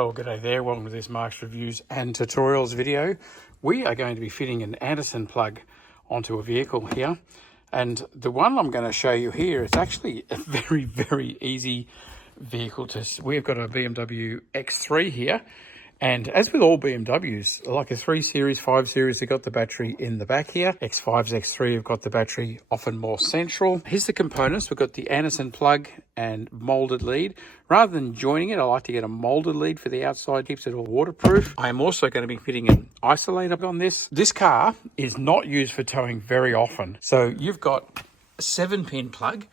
Well, g'day there. Welcome to this Mark's Reviews and Tutorials video. We are going to be fitting an Anderson plug onto a vehicle here. And the one I'm going to show you here is actually a very, very easy vehicle to... We've got a BMW X3 here. And as with all BMWs, like a 3 Series, 5 Series, they've got the battery in the back here. X5s, X3 have got the battery often more central. Here's the components. We've got the Anderson plug and molded lead. Rather than joining it, I like to get a molded lead for the outside, keeps it all waterproof. I am also going to be fitting an isolator on this. This car is not used for towing very often. So you've got a 7-pin plug,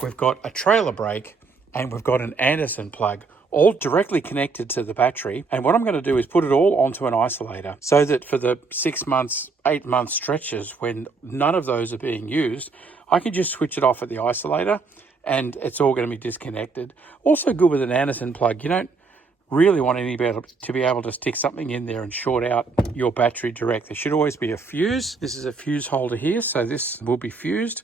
we've got a trailer brake, and we've got an Anderson plug, all directly connected to the battery. And what I'm going to do is put it all onto an isolator so that for the 6 months, 8 month stretches when none of those are being used, I can just switch it off at the isolator and it's all going to be disconnected. Also good with an Anderson plug, you don't really want anybody to be able to stick something in there and short out your battery direct. There should always be a fuse. This is a fuse holder here, so this will be fused.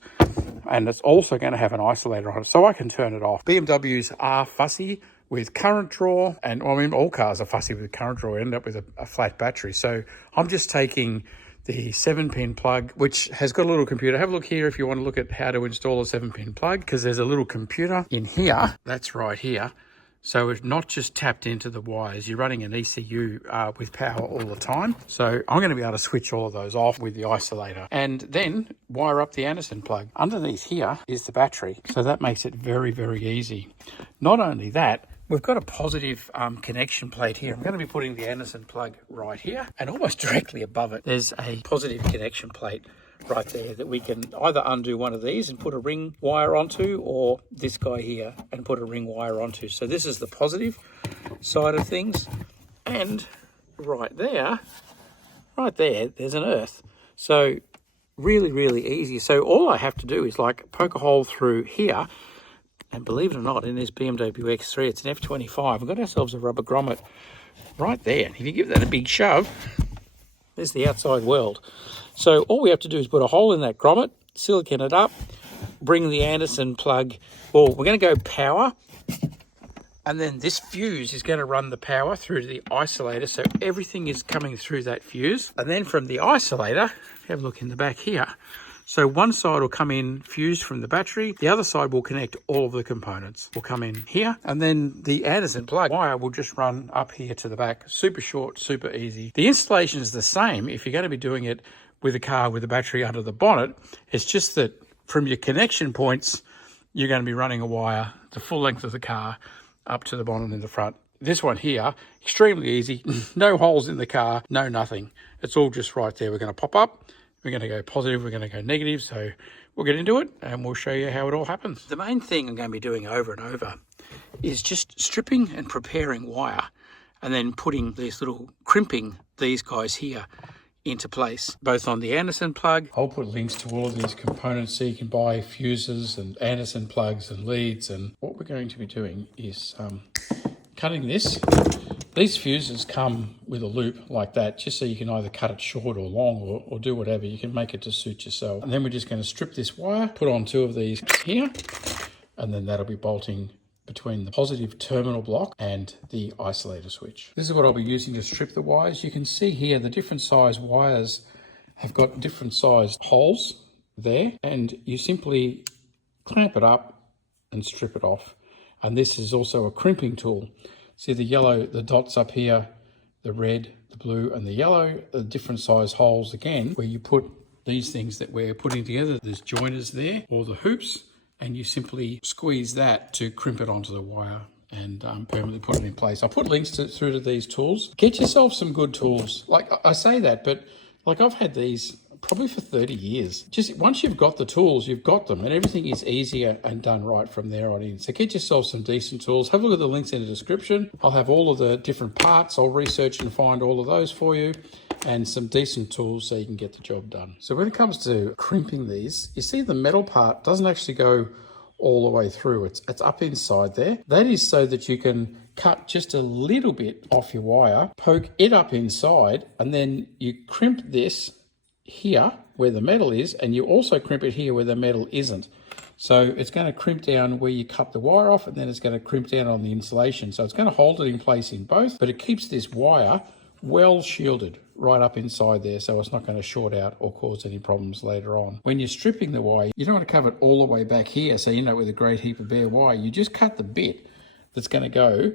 And it's also going to have an isolator on it, so I can turn it off. BMWs are fussy with current draw, and well, I mean, all cars are fussy with current draw, end up with a flat battery. So I'm just taking the 7-pin plug, which has got a little computer. Have a look here if you want to look at how to install a 7-pin plug, because there's a little computer in here. That's right here. So it's not just tapped into the wires. You're running an ECU with power all the time. So I'm going to be able to switch all of those off with the isolator and then wire up the Anderson plug. Underneath here is the battery. So that makes it very, very easy. Not only that, we've got a positive connection plate here. I'm going to be putting the Anderson plug right here, and almost directly above it, there's a positive connection plate right there that we can either undo one of these and put a ring wire onto, or this guy here and put a ring wire onto. So this is the positive side of things. And right there, there's an earth. So really, really easy. So all I have to do is like poke a hole through here. And believe it or not, in this BMW X3, it's an F25. We've got ourselves a rubber grommet right there. If you give that a big shove, there's the outside world. So all we have to do is put a hole in that grommet, silicone it up, bring the Anderson plug. Well, we're going to go power, and then this fuse is going to run the power through to the isolator. So everything is coming through that fuse. And then from the isolator, have a look in the back here. So one side will come in fused from the battery. The other side will connect all of the components. Will come in here. And then the Anderson plug wire will just run up here to the back. Super short, super easy. The installation is the same if you're going to be doing it with a car with a battery under the bonnet. It's just that from your connection points, you're going to be running a wire the full length of the car up to the bonnet in the front. This one here, extremely easy. No holes in the car, no nothing. It's all just right there. We're going to pop up. We're going to go positive, we're going to go negative, so we'll get into it and we'll show you how it all happens. The main thing I'm going to be doing over and over is just stripping and preparing wire and then putting these little crimping, these guys here, into place, both on the Anderson plug. I'll put links to all of these components so you can buy fuses and Anderson plugs and leads. And what we're going to be doing is cutting this. These fuses come with a loop like that, just so you can either cut it short or long or do whatever. You can make it to suit yourself. And then we're just going to strip this wire, put on 2 of these here, and then that'll be bolting between the positive terminal block and the isolator switch. This is what I'll be using to strip the wires. You can see here the different size wires have got different sized holes there, and you simply clamp it up and strip it off. And this is also a crimping tool. See the yellow, the dots up here, the red, the blue, and the yellow, the different size holes again, where you put these things that we're putting together. There's joiners there, or the hoops, and you simply squeeze that to crimp it onto the wire and permanently put it in place. I'll put links through to these tools. Get yourself some good tools. Like I say that, but like I've had these probably for 30 years. Just once you've got the tools, you've got them, and everything is easier and done right from there on in. So get yourself some decent tools. Have a look at the links in the description. I'll have all of the different parts. I'll research and find all of those for you, and some decent tools so you can get the job done. So when it comes to crimping these, you see the metal part doesn't actually go all the way through. It's up inside there. That is so that you can cut just a little bit off your wire, poke it up inside, and then you crimp this here where the metal is, and you also crimp it here where the metal isn't. So it's going to crimp down where you cut the wire off, and then it's going to crimp down on the insulation. So it's going to hold it in place in both, but it keeps this wire well shielded right up inside there, so it's not going to short out or cause any problems later on. When you're stripping the wire, you don't want to cover it all the way back here, so you end up with a great heap of bare wire. You just cut the bit that's going to go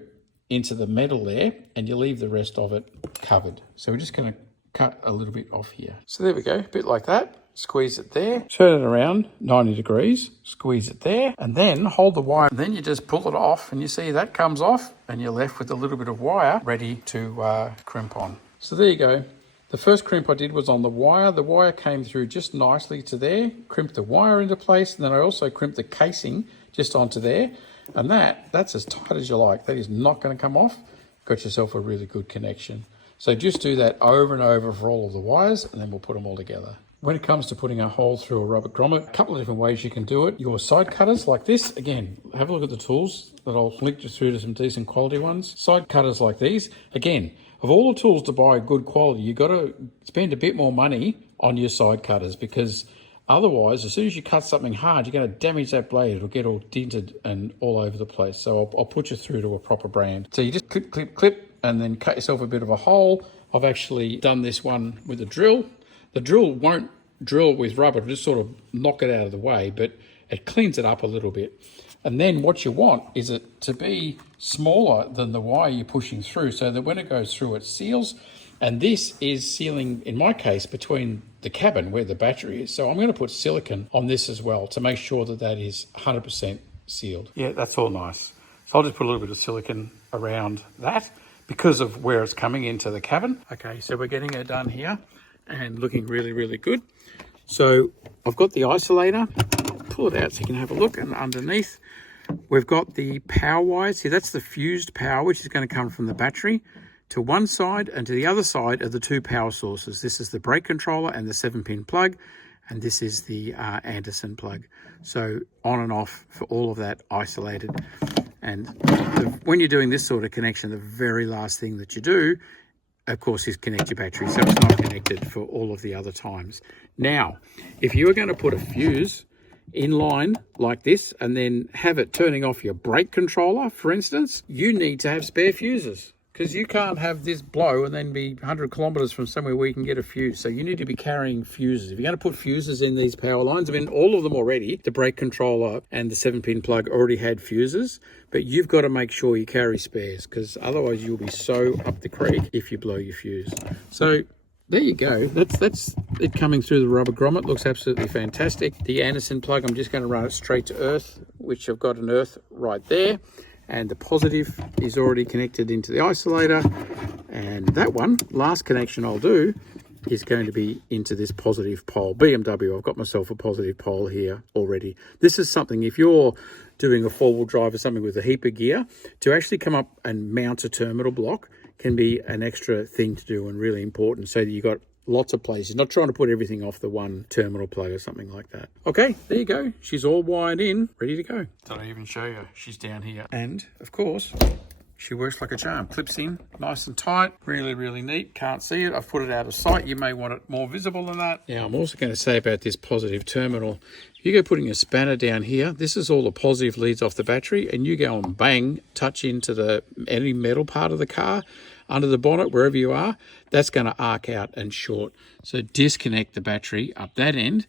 into the metal there, and you leave the rest of it covered. So we're just going to cut a little bit off here. So there we go, a bit like that. Squeeze it there, turn it around 90 degrees, squeeze it there, and then hold the wire. And then you just pull it off, and you see that comes off, and you're left with a little bit of wire ready to crimp on. So there you go. The first crimp I did was on the wire. The wire came through just nicely to there, crimped the wire into place, and then I also crimped the casing just onto there. And that's as tight as you like. That is not going to come off. Got yourself a really good connection. So just do that over and over for all of the wires, and then we'll put them all together. When it comes to putting a hole through a rubber grommet, a couple of different ways you can do it. Your side cutters like this, again, have a look at the tools that I'll link you through to some decent quality ones. Side cutters like these, again, of all the tools to buy good quality, you've got to spend a bit more money on your side cutters, because otherwise, as soon as you cut something hard, you're going to damage that blade. It'll get all dented and all over the place. So I'll put you through to a proper brand. So you just clip, clip, clip, and then cut yourself a bit of a hole. I've actually done this one with a drill. The drill won't drill with rubber, it'll just sort of knock it out of the way, but it cleans it up a little bit. And then what you want is it to be smaller than the wire you're pushing through, so that when it goes through, it seals. And this is sealing, in my case, between the cabin where the battery is. So I'm going to put silicone on this as well to make sure that that is 100% sealed. Yeah, that's all nice. So I'll just put a little bit of silicone around that because of where it's coming into the cabin. Okay, so we're getting it done here and looking really, really good. So I've got the isolator, pull it out so you can have a look, and underneath we've got the power wires. See, that's the fused power, which is going to come from the battery to one side, and to the other side are the two power sources. This is the brake controller and the 7-pin plug, and this is the Anderson plug. So on and off for all of that isolated. And when you're doing this sort of connection, the very last thing that you do, of course, is connect your battery, so it's not connected for all of the other times. Now, if you were going to put a fuse in line like this and then have it turning off your brake controller, for instance, you need to have spare fuses, because you can't have this blow and then be 100 kilometers from somewhere where you can get a fuse. So you need to be carrying fuses. If you're going to put fuses in these power lines, I mean, all of them already, the brake controller and the 7-pin plug already had fuses, but you've got to make sure you carry spares, because otherwise you'll be so up the creek if you blow your fuse. So there you go. That's it coming through the rubber grommet. Looks absolutely fantastic. The Anderson plug, I'm just going to run it straight to earth, which I've got an earth right there. And the positive is already connected into the isolator. And that one, last connection I'll do, is going to be into this positive pole. BMW, I've got myself a positive pole here already. This is something, if you're doing a 4-wheel drive or something with a heap of gear, to actually come up and mount a terminal block can be an extra thing to do and really important, so that you've got lots of places, not trying to put everything off the one terminal plug or something like that. Okay, there you go. She's all wired in, ready to go. Did I even show you? She's down here. And of course, she works like a charm. Clips in nice and tight. Really, really neat. Can't see it. I've put it out of sight. You may want it more visible than that. Now, I'm also going to say about this positive terminal, you go putting a spanner down here. This is all the positive leads off the battery, and you go and bang, touch into any metal part of the car, under the bonnet, wherever you are, that's going to arc out and short. So disconnect the battery up that end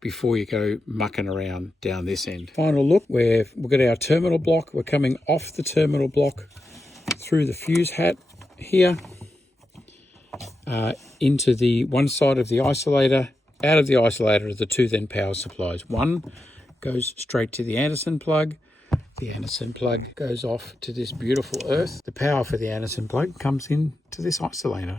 before you go mucking around down this end. Final look, we've got our terminal block. We're coming off the terminal block through the fuse hat here, into the one side of the isolator. Out of the isolator are the two then power supplies. One goes straight to the Anderson plug. The Anderson plug goes off to this beautiful earth. The power for the Anderson plug comes in to this isolator.